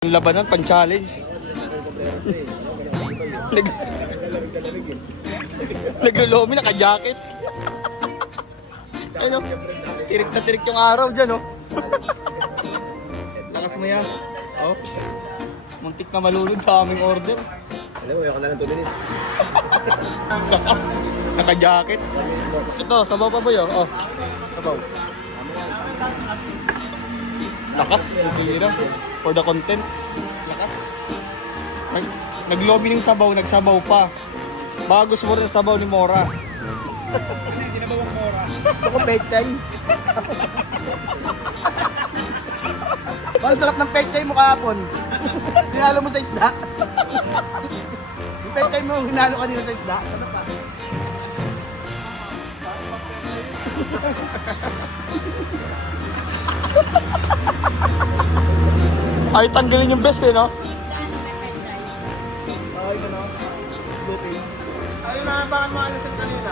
Ang labanan, pan-challenge. Nag-lomi, naka-jacket. Ano? Tirik na tirik yung araw dyan, oh. Lakas mo yan. Oh. Muntik na malulod sa aming order. Alam mo, ako na lang 2 minutes. Lakas. Naka-jacket. Ito, sabaw pa ba yun? Oh. Sabaw. Lakas. Tira. For the content. Lakas. Nag-lobby ng sabaw, nagsabaw pa. Baka gusto mo rin ang sabaw ni Mora. Hindi, tinabaw ang Mora. Gusto ko pechay. Ang sarap ng pechay mo kahapon. Hinalo mo sa isda. Yung pechay mo, hinalo kanina sa isda. Ano pa? Ay, tanggalin yung best eh, no? Ay, ano? Lupin. Ano na, baka maalasan kanina?